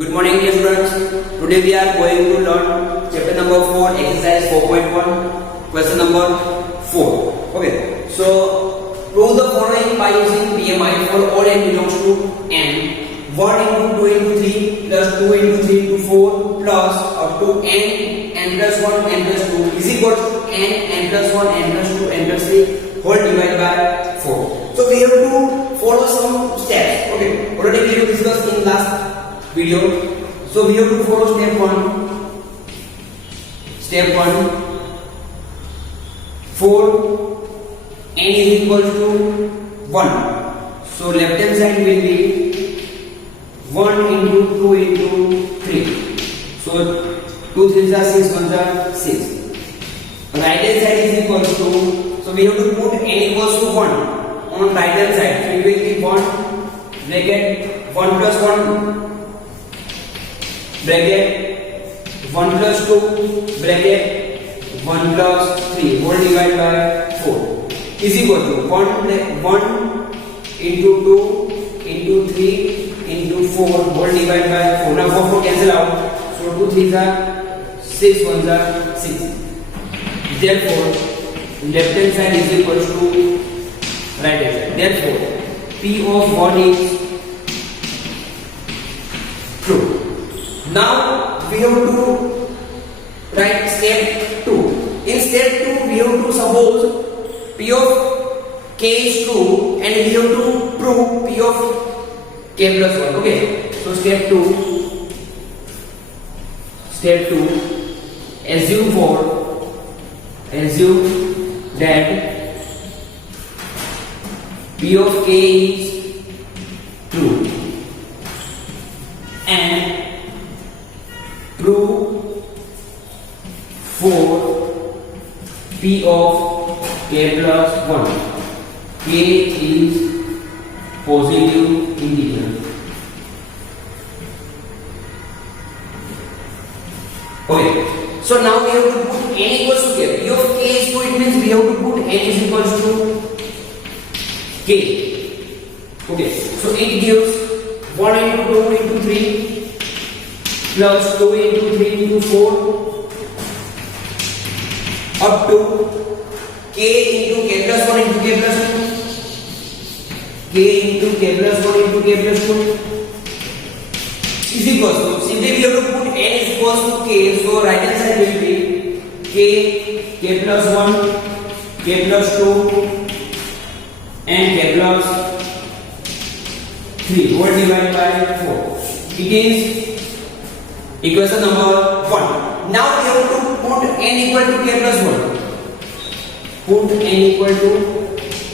Good morning, dear students. Today we are going to learn chapter number 4, exercise 4.1, question number 4. Okay, so prove the following by using BMI for all n belongs to n. 1 into 2 into 3 plus 2 into 3 into 4 plus up to n plus 1 n plus 2 is equal to n plus 1 n plus 2 n plus 3 whole divided by 4. So we have to follow some steps. Okay, already we have discussed in last video. So we have to follow step 1. Step 1. 4 n is equal to 1. So left hand side will be 1 into 2 into 3. So 2 3s are 6, 1s are 6. Right hand side is equal to, so we have to put n equals to 1 on right hand side. So it will be 1 bracket 1 plus 1 bracket 1 plus 2 bracket 1 plus 3 whole divided by 4 is equal to 1 into 2 into 3 into 4 whole divided by 4. Now 4 cancel out. So 2 3s are 6, 1s are 6. Therefore left hand side is equal to right hand side. Therefore P of 1 is true. Now we have to write step 2. In step 2 we have to suppose P of k is true and we have to prove P of k plus 1. Okay, so step 2 assume that P of k is true and prove for P of k plus 1. K is positive integer. Okay, so now we have to put n equals to k. P of k is 2, it means we have to put n is equals to k. Okay, so it gives 1 into 2 into 3 plus 2 into 3 into 4 up to k into k plus 1 into k plus 2 k into k plus 1 into k plus 2 is equals to, simply we have to put n is equals to k, so right hand side will be k plus 1 k plus 2 and k plus 3 whole divided by 4. It is equation number 1. Now we have to put n equal to k plus 1. Put n equal to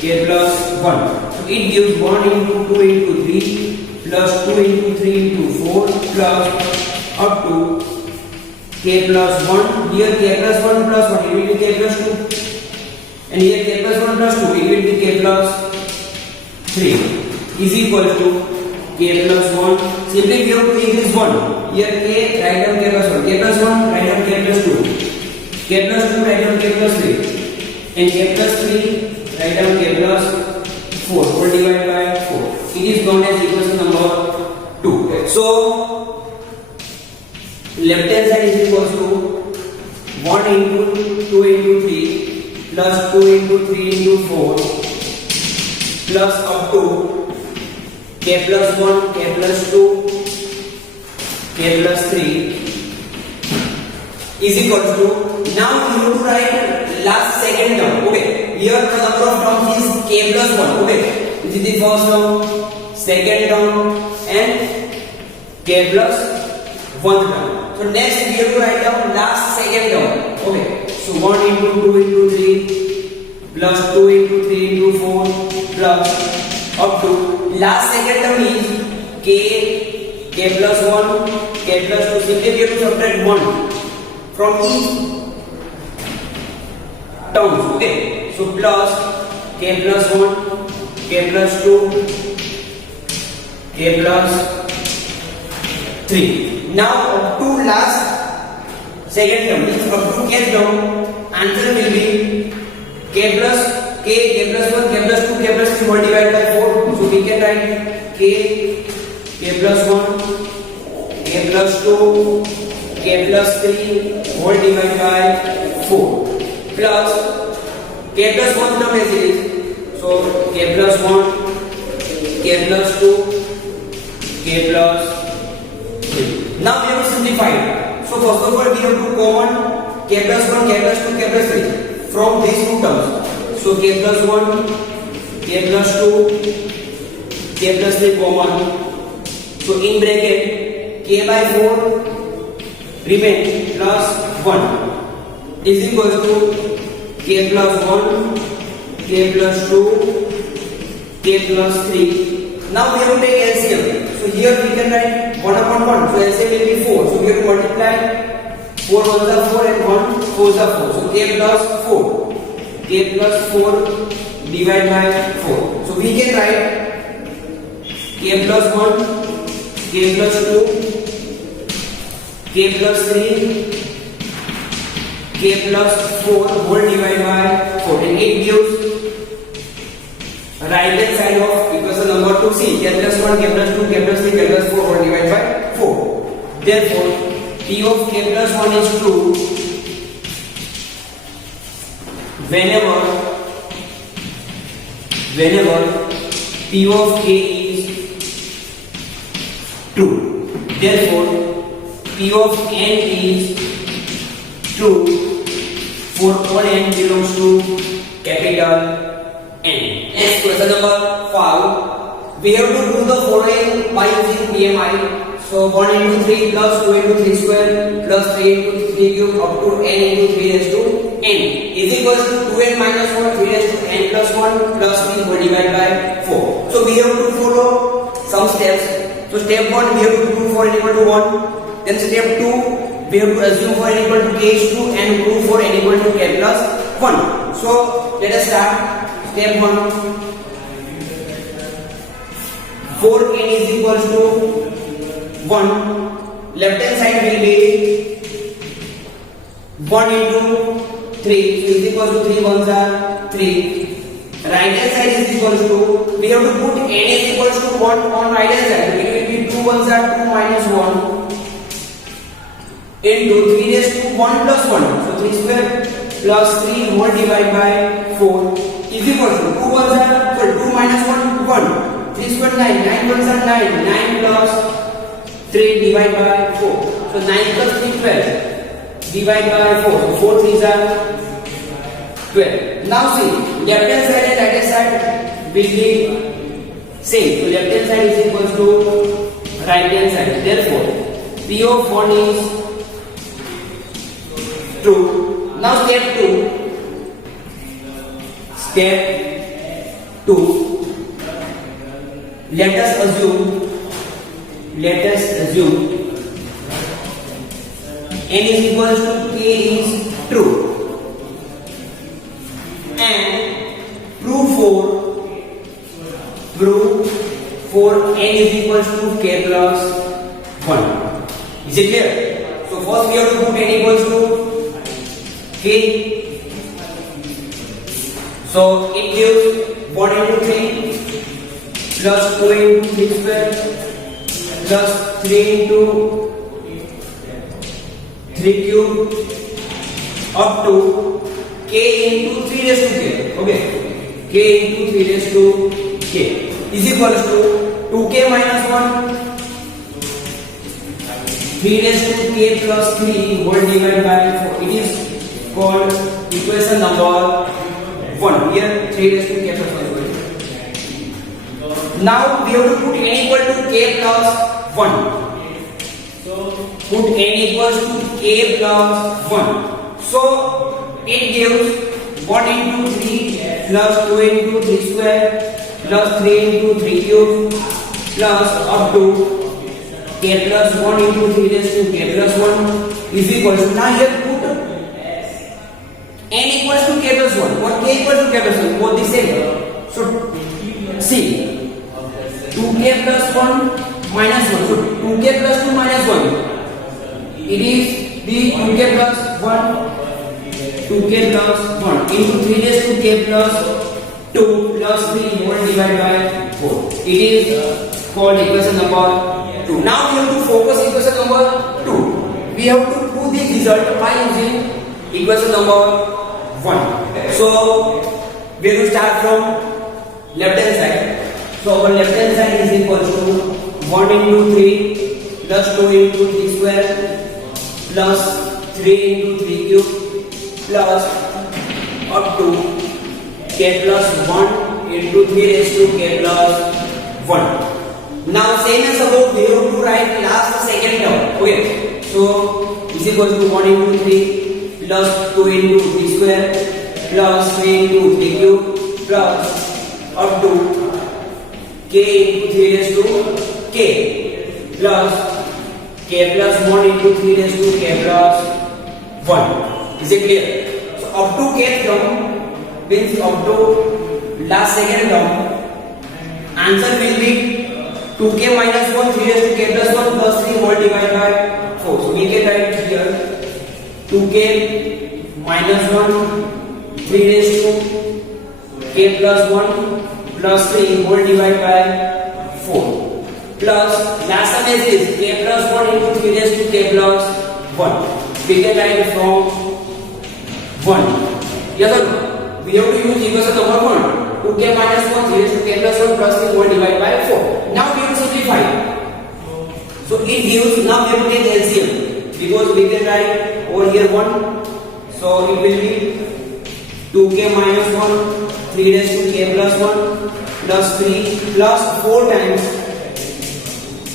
k plus 1. So it gives 1 into 2 into 3 plus 2 into 3 into 4 plus up to k plus 1. Here k plus 1 plus 1, it will be k plus 2. And here k plus 1 plus 2, it will be k plus 3 is equal to k plus 1. Simply we have to increase 1. Here k, write down k plus 1. K plus 1, write down k plus 2. K plus 2, write down k plus 3. And k plus 3, write down k plus 4. Whole divided by 4. It is known as equation number 2. So left hand side is equals to 1 into 2 into 3 plus 2 into 3 into 4 plus up to k plus 1, k plus 2, k plus 3 is equal to, now we have to write last second term. Okay, here the number of terms is k plus 1. Okay, this is the first term, second term and k plus 1 term. So next we have to write down last second term. Okay, so 1 into 2 into 3 plus 2 into 3 into 4 plus up to last second term is k plus 1, k plus 2. Simply we have to subtract 1 from each terms. Okay, so plus k plus 1, k plus 2, k plus 3. Now up to last second term, means up to kth term, answer will be k plus 1, k plus 2, k plus 3 multiplied by 4. So we can write k plus 1, k k plus 2 k plus 3 whole divided by 4 plus k plus 1 term as it is. So k plus 1 k plus 2 k plus 3. Now we have to simplify it. So first of all we have to common k plus 1 k plus 2 k plus 3 from these two terms. So k plus 1 k plus 2 k plus 3 common. So in bracket k by 4 remain plus 1 is equal to k plus 1 k plus 2 k plus 3. Now we have to take LCM. So here we can write 1 upon 1. So LCM will be 4. So we have to multiply 4 ones are 4 and 1 4s are 4. So k plus 4 k plus 4 divided by 4. So we can write k plus 1 k plus 2 k plus 3 k plus 4 whole divided by 4, and it gives right hand side of equation number 2. See, k plus 1 k plus 2 k plus 3 k plus 4 whole divided by 4. Therefore p of k plus 1 is true whenever p of k is true. Therefore p of n is true for all n belongs to capital N. Next question number 5. We have to do the following by using PMI. So 1 into 3 plus 2 into 3 square plus 3 into 3 cube up to n into 3 raised to n is equals to 2n minus 1 3 raised to n plus 1 plus 3 whole divided by 4. So we have to follow some steps. So step 1 we have to do for n equal to 1. Then step 2 we have to assume for n equal to k is 2 and prove for n equal to k plus 1. So let us start. Step 1, for n is equals to 1, left hand side will be 1 into 3, so is equals to 3 ones are 3. Right hand side is equals to, we have to put n is equals to 1 on right hand side. It will be 2 ones are 2 minus 1 into 3 raised to 1 plus 1. So 3 square plus 3 whole divided by 4 is equal to 2 ones are, so 2 minus 1 1. 3 square 9, 9 ones are 9, 9 plus 3 divided by 4. So 9 plus 3 12 divided by 4. So 4 3s are 12. Now see, left hand side and right hand side will be same. So left hand side is equal to right hand side. Therefore P of 1 is true. Now step 2. Step 2. Let us assume n is equal to k is true and prove for n is equal to k plus 1. Is it clear? So first we have to put n equals to k. So it gives 1 into 3 plus 2 into 3 square plus 3 into 3 cube up to k into 3 raised to k. Okay, k into 3 raised to k is equals to 2k minus 1 3 raised to k plus 3 whole divided by 4. It is called equation number 1. Here 3 raised to k plus 1. Now we have to put n equal to k plus 1. So put n equals to k plus 1. So it gives 1 into 3 plus 2 into 3 square plus 3 into 3 cube plus up to k plus 1 into 3 raised to k plus 1 is equal to, now here put n equals to k plus 1 or k equals to k plus 1, both the same. So see, 2k plus 1 minus 1. So 2k plus 2 minus 1. It is the 2k plus 1, 2k plus 1 into 3 raised to k plus 2 plus 3 whole divided by 4. It is called equation number 2. 2. Now we have to focus equation number 2. We have to prove this result by using equation number 1. So we have to start from left hand side. So our left hand side is equal to 1 into 3 plus 2 into 3 square plus 3 into 3 cube plus up to k plus 1 into 3 raised to k plus 1. Now same as above, we have to write last second term. Okay, so is equal to 1 into 3 plus 2 into 3 square plus 3 into 3 cube plus up to k into 3 raised to k plus k plus 1 into 3 raised to k plus 1. Is it clear? So up to kth term means up to last second term, answer will be 2k minus 1 3 raised to k plus 1 plus 3 whole divided by 4. So we can write here 2k minus 1 3 raised to k plus 1 plus 3 whole divided by 4 plus last sum is this k plus 1 into 3 raised to k plus 1. We can write from 1. Yes or no? We have to use equation number 1. 2k minus 1 3 raised to k plus 1 plus 3 whole divided by 4. Now we have to simplify. So it gives, now we have to take LCM because we can write over here 1. So it will be 2k minus 1 3 raised to k plus 1 plus 3 plus 4 times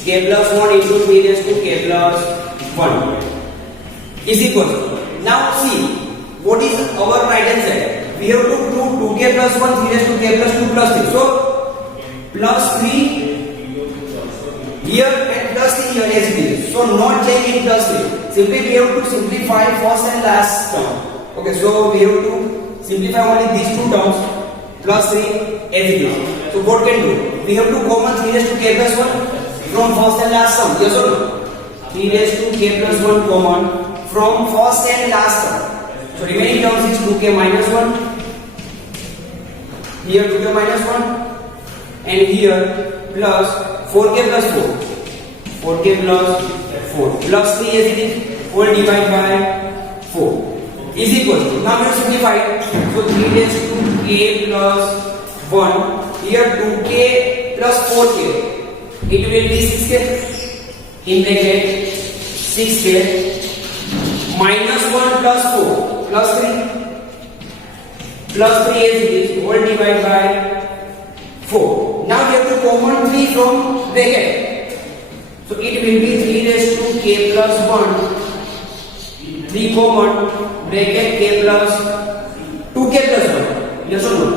k plus 1 into 3 raised to k plus 1 is equal. Now see what is our right hand side. We have to do 2k plus 1 3 raised to k plus 2 plus 3. So plus 3 here and plus 3 here as it is. So not changing plus 3. Simply we have to simplify first and last term. Okay, so we have to simplify only these two terms plus 3 as it is. So what can do? We have to common 3 raised to k plus 1 from first and last term. Yes or no? 3 raised to k plus 1 common from first and last term. So remaining terms is 2k minus 1. Here 2k minus 1 and here plus 4k plus 4. 4k plus 4 plus 3 as it is whole divided by 4 is equal to, now we have simplified. So 3 raised to k plus 1, here 2k plus 4k, it will be 6k in bracket 6k minus 1 plus 4 plus 3 as it is whole divided by 4. Now we have to common 3 from bracket. So it will be 3 raised to k plus 1, 3 common bracket k plus 2k plus 1. Yes or no?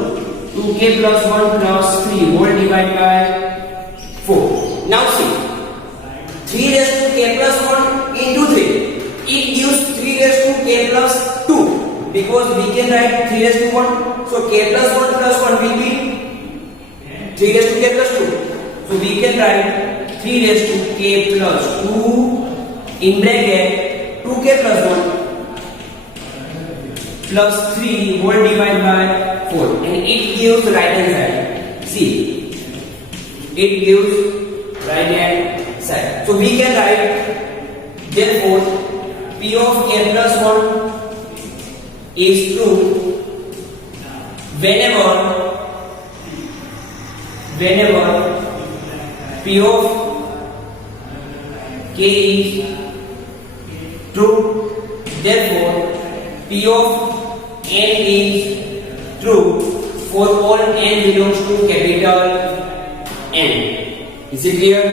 2k plus 1 plus 3 whole divided by 4. Now see 3 raised to k plus 1 into 3. It gives 3 raised to k plus 2 because we can write 3 raised to 1. So k plus 1 plus 1 will be 3 raised to k plus 2. So we can write 3 raised to k plus 2 in bracket 2k plus 1 plus 3 whole divided by 4 and it gives right hand side. See, it gives right hand side. So we can write therefore p of k plus 1 is true whenever p of k is true. Therefore p of n is true for all n belongs to capital N. Is it clear?